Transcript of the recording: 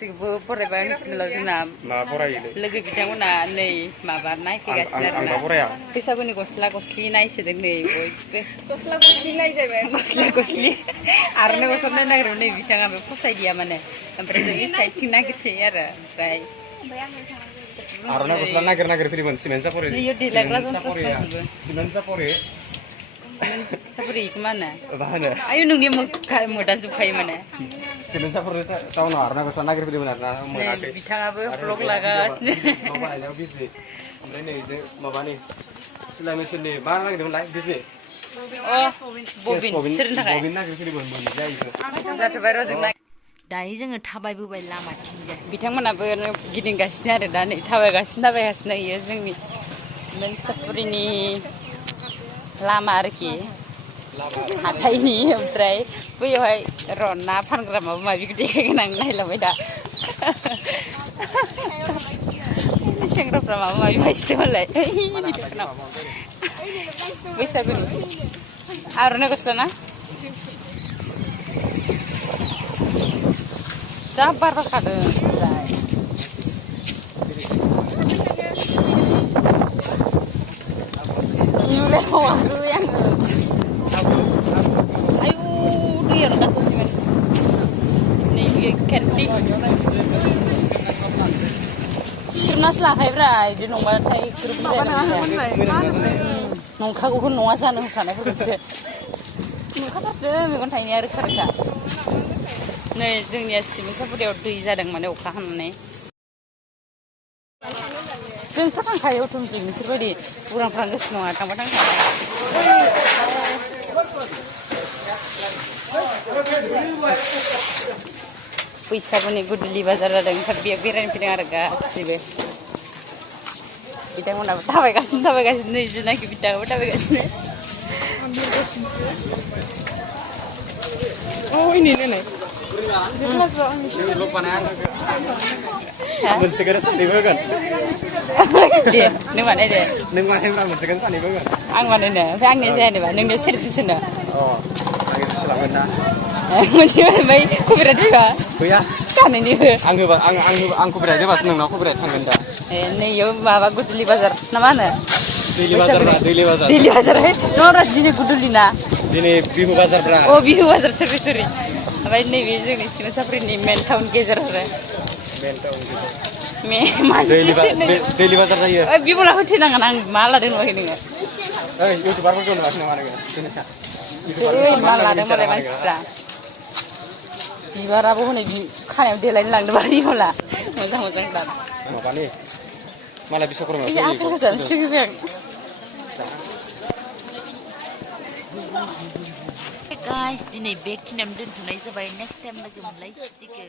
गासिबो फरायबाय नोंसिनाव जोंना मा फरायो लोगो बिथांमोना नै माबा नायफैगासिनो आरोना बैसागुनि गस्ला गस्लि नायसोदों नै बयबो गस्ला गस्लि नायजाबाय गस्ला गस्लि आर'नाइ गस्ला नायनो नागिरबाय नै बिथाङाबो फसायदिया माने ओमफ्राय जों साइडथिं नागिरसै आरो ओमफ्राय आर'नाइ गस्ला नागिर फैदोंमोन सिमेन्ट सापरि नैयो देलायग्रा जन्थ्र दंजोबो सिमेन्ट सापरि सापरि मा होनो आयु नोंनि मोदानजोबखायो माने सिमेन्ट सापरि टाउनाव आर'नाइ गस्ला नागिर फैदोंमोन आरोना मोनाखै बिथाङाबो ब्लग लागासिनो बानायनायाव बिजि ओमफ्राय नै जे माबानि सिलाय मेसिननि मा नागिरदोंमोनलाय बिजि बबिन सोरनि थाखाय बबिन नागिर फैदोंमोन मोनजायो जाथ'बाय र' जोंना दायो जोङो थाबायबोबाय लामाथिंजाय बिथांमोनाबो गिदिंगासिनो आरो दा नै थाबायगासिनो इयो जोंनि सिमेन्ट सापरिनि लामा आरोखि हाथायनि ओमफ्राय बैयावहाय र' ना फानग्रा माबा माबिखौ देखायगोन आं नायलांबाय दा सेंग्राफ्रा माबा माबि बायसिदों मालाय दखानाव बैसागुनि आर'नाइ गस्ला ना जा बार बारखादों ओमफ्राय इयुलाय हौवाखै आङो आयु दैयानो गासैमोन नै केन्टि सिख्रुबनासो लाखायोब्रा बिदि नंबाथाय नंखागौखौ नङा जानो होखानायफोरखौसो नुखाथारदों मेगन थाइनाया रोखा रोखा नै जोंनिया सिमेन्ट सापरियाव दै जादों माने अखा हानानै जोंथ' थांखायो अट'मेटिक नोंसोरबायदि उरांफ्रां गोसो नङा थांबा थांखायो बैसागुनि गुदुलि बाजार जादों ओमफ्राय बेयाव बेरायनो फैदों आरो गासिबो बिथांमोनाबो थाबायगासिनो नै जुनाखि बिथाङाबो थाबायगासिनो मोनसेखौनो सानैबो होगोन दे नों बानायदो नों बानायब्ला मोनसेखौनो सानैबो होगोन आं बानायनो ओमफ्राय आंनिया जायानोबा नोंनियाव सेरजिसोनो ना मोनसे ओमफ्राय कपिराइट फैबा गैया सानैनिबो आं कपिराइट होबासो नोंनाव कपिराइट थांगोन दा नैयाव माबा गुदुलि बाजार ना मा होनो दैलि बाजार न'रा दिनै गुदुलि ना दिनै बिहु बाजारफ्रा बिहु बाजार सरि ओमफ्राय नैबे जोंनि सिमेन्ट सापरिनि मेन टाउन गेजेर आरो दैलि बाजार जायो बिबला होथेनांगोन आं मा लादों नुवाखै नोङो इउटुबारफोरखौ नुवाखै नामा नोङो मा लादों मालाय मानसिफ्रा बिबाराबो हनै खानायाव देलायनो लांदोंबा बिहला मोजां दा माबानि मालाय बिश्वकर्मायावसो आखाइखौ जानोसै फैबाय गाइस दिनै बेखिनियावनो दोनथ'नाय जाबाय नेक्स्ट टाइम लोगो मोनलायसिगोन